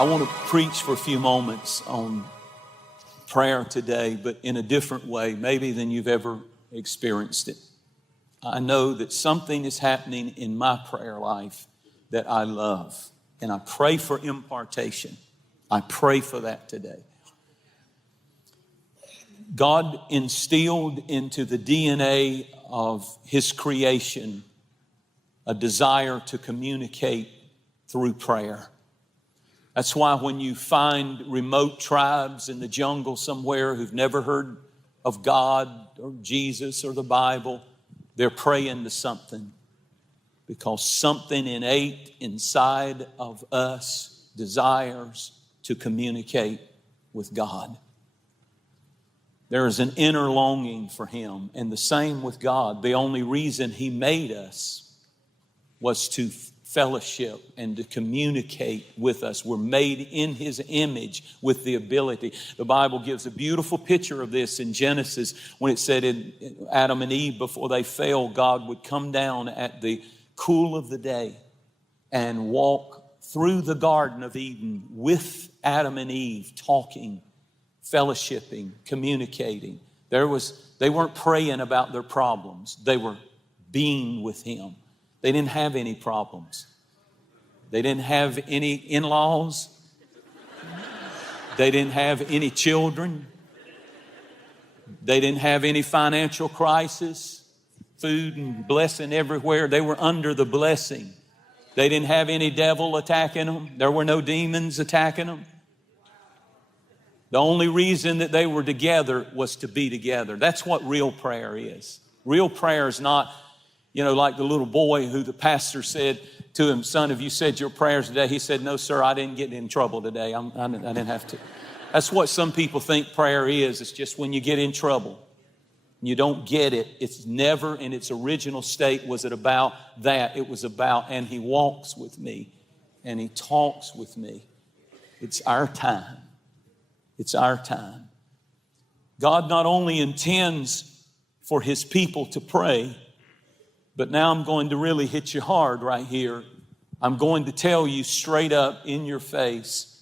I want to preach for a few moments on prayer today, but in a different way, maybe than you've ever experienced it. I know that something is happening in my prayer life that I love, and I pray for impartation. I pray for that today. God instilled into the DNA of His creation a desire to communicate through prayer. That's why when you find remote tribes in the jungle somewhere who've never heard of God or Jesus or the Bible, they're praying to something, because something innate inside of us desires to communicate with God. There is an inner longing for Him, and the same with God. The only reason He made us was to fellowship and to communicate with us. We're made in His image with the ability. The Bible gives a beautiful picture of this in Genesis when it said in Adam and Eve, before they fell, God would come down at the cool of the day and walk through the Garden of Eden with Adam and Eve, talking, fellowshipping, communicating. They weren't praying about their problems. They were being with Him. They didn't have any problems. They didn't have any in-laws. They didn't have any children. They didn't have any financial crisis, food and blessing everywhere. They were under the blessing. They didn't have any devil attacking them. There were no demons attacking them. The only reason that they were together was to be together. That's what real prayer is. Real prayer is not, like the little boy who the pastor said to him, "Son, have you said your prayers today?" He said, "No, sir, I didn't get in trouble today. I didn't have to." That's what some people think prayer is. It's just when you get in trouble. You don't get it. It's never in its original state was it about that. It was about, and He walks with me and He talks with me. It's our time. It's our time. God not only intends for His people to pray, but now I'm going to really hit you hard right here. I'm going to tell you straight up in your face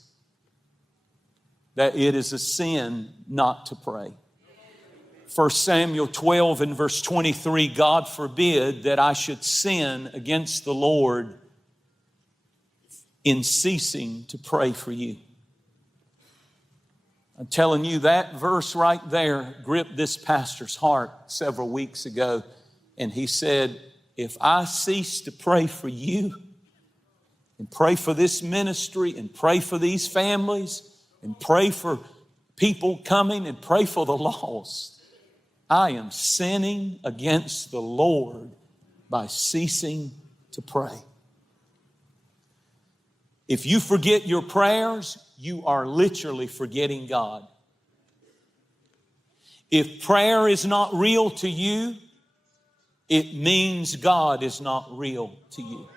that it is a sin not to pray. 1 Samuel 12 and verse 23, God forbid that I should sin against the Lord in ceasing to pray for you. I'm telling you, that verse right there gripped this pastor's heart several weeks ago. And he said, if I cease to pray for you and pray for this ministry and pray for these families and pray for people coming and pray for the lost, I am sinning against the Lord by ceasing to pray. If you forget your prayers, you are literally forgetting God. If prayer is not real to you, it means God is not real to you.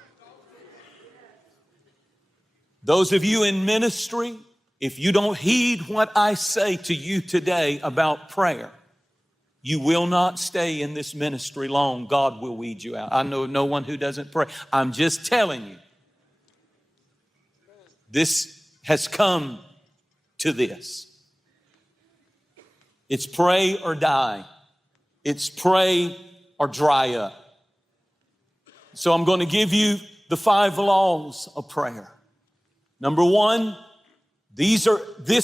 Those of you in ministry, if you don't heed what I say to you today about prayer, you will not stay in this ministry long. God will weed you out. I know no one who doesn't pray. I'm just telling you. This has come to this. It's pray or die. It's pray or dry up. So I'm going to give you the 5 laws of prayer. Number 1, this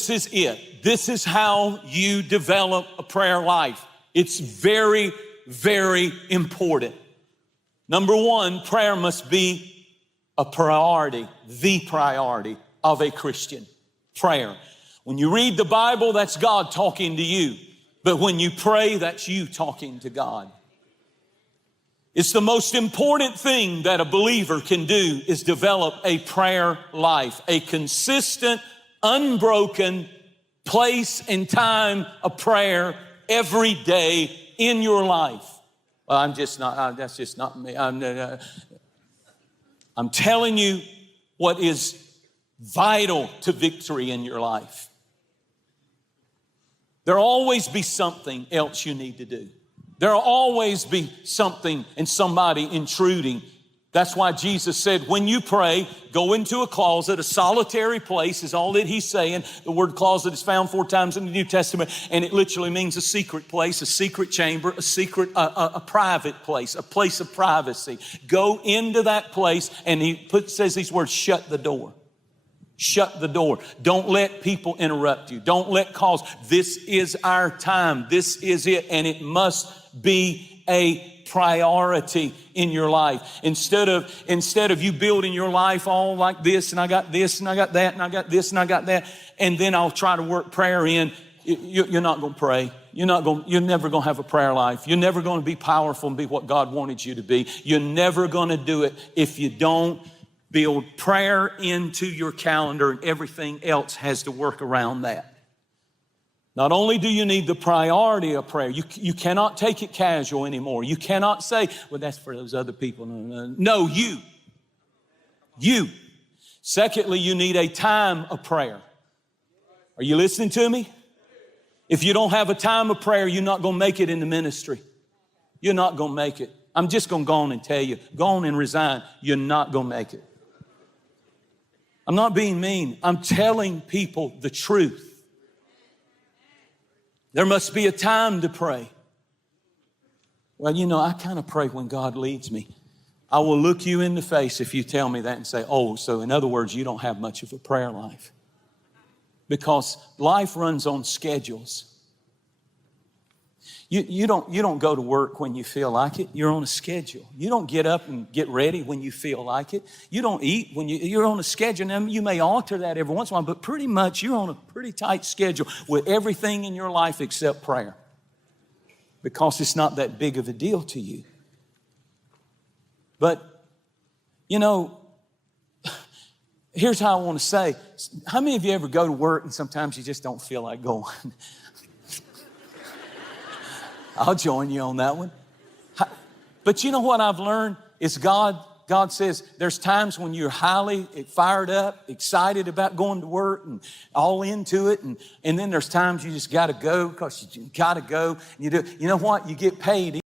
is it. This is how you develop a prayer life. It's very, very important. Number 1, prayer must be a priority, the priority of a Christian. Prayer. When you read the Bible, that's God talking to you. But when you pray, that's you talking to God. It's the most important thing that a believer can do is develop a prayer life, a consistent, unbroken place and time of prayer every day in your life. Well, that's just not me. I'm telling you what is vital to victory in your life. There'll always be something else you need to do. There'll always be something and somebody intruding That's why Jesus said, when you pray, go into a closet, a solitary place is all that he's saying. The word closet is found 4 times in the New Testament, and it literally means a secret place, a secret chamber, a private place, a place of privacy. Go into that place, and says these words, shut the door. Shut the door. Don't let people interrupt you. Don't let calls. This is our time. This is it, and it must be a priority in your life. Instead of you building your life all like this, and I got this, and I got that, and I got this, and I got that, and then I'll try to work prayer in. You're not going to pray. You're never going to have a prayer life. You're never going to be powerful and be what God wanted you to be. You're never going to do it if you don't build prayer into your calendar, and everything else has to work around that. Not only do you need the priority of prayer, you cannot take it casual anymore. You cannot say, well, that's for those other people. No, you. Secondly, you need a time of prayer. Are you listening to me? If you don't have a time of prayer, you're not going to make it in the ministry. You're not going to make it. I'm just going to go on and tell you, go on and resign. You're not going to make it. I'm not being mean. I'm telling people the truth. There must be a time to pray. Well, I kind of pray when God leads me. I will look you in the face if you tell me that and say, oh, so in other words, you don't have much of a prayer life. Because life runs on schedules. You don't go to work when you feel like it. You're on a schedule. You don't get up and get ready when you feel like it. You don't eat when you're on a schedule. Now, you may alter that every once in a while, but pretty much you're on a pretty tight schedule with everything in your life except prayer. Because it's not that big of a deal to you. But, here's how I want to say. How many of you ever go to work and sometimes you just don't feel like going? I'll join you on that one. But you know what I've learned is God says there's times when you're highly fired up, excited about going to work and all into it. And then there's times you just got to go because you got to go. And you know what? You get paid